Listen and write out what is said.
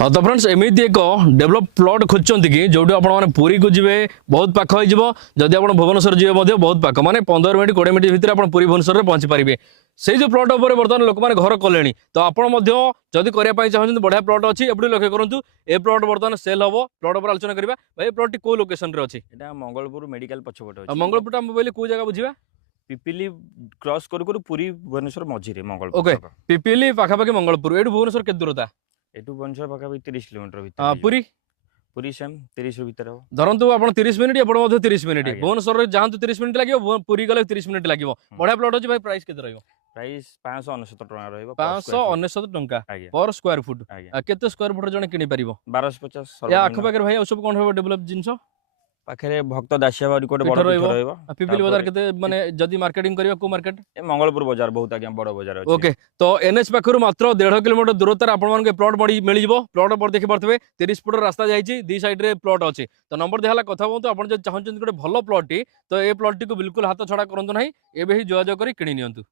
हाँ तो फ्रेंड्स एमती एक डेभलप प्लॉट खोजते कि जो आपने पुरी को जी बहुत पाख हो जदि आप भुवनेश्वर जी बहुत पाख माने 15 मिनट 20 मिनट भितर आप पुरी भुवनेश्वर में पहुंची पारे से जो प्लॉट उपर बर्तमान लोक मैंने घर कले तो आपड़ी करने चाहते बढ़िया प्लॉट अच्छी एपटी लक्ष्य करूँ ए प्लॉट बर्तमान सेल हम प्लॉट पर आलोचना करवा भाई प्लॉट कौ लोकेशन रे अच्छी मंगलपुर मेडिकल पछपटे मंगलपुर हम बोले कौ जगह बुझा पिपिली क्रॉस करू पुरी भुवनेश्वर मझिरे मंगलपुर ओके पिपिली पाखापाखि मंगलपुर ये भुवनेश्वर के दूरता एटू भुवनेश्वर पाखापाखि 30 किलोमीटर हाँ भीतर पुरी पुरी सेम 30 भीतर हो धरतु आप 30 मिनिट एपटे 30 मिनिट आज्ञा। भुवनेश्वर जातु 30 मिनिट लगे पुरी गले 30 मिनिट लगे बढ़िया प्लॉट अच्छी भाई प्राइस के प्राइस 599 टका रहइबो 599 टंका आज्ञा पर स्क्वायर फुट आज्ञा केते स्क्वायर फुट जने किनि परिबो 1250 या आखो पाकर भाई और सब कोन हो डेवलप जिंस पाखरे भक्त दासिया बारी कोटे पीठ बड़ पीठ रहइबो। रहइबो पिपिली बाजार केते माने जदी मार्केटिंग करिया को मार्केट ए मंगलपुर बाजार बहुत आज्ञा बड़ बाजार अछि ओके तो एनएच पाखरु मात्र 1.5 किलोमीटर दूरतार आपण मानके प्लॉट बड़ी मिल जिवो प्लॉट पर देखि परथबे 30 फुट रास्ता जाईची दी साइड रे प्लॉट अछि तो नंबर देहला कथा बोलतो आपण जे चाहछन गोटे भलो प्लॉट टी तो ए प्लॉट टी को बिल्कुल हाथ छडा करंतु नाही एबे ही जोगाजोग करी किनि नियंतु।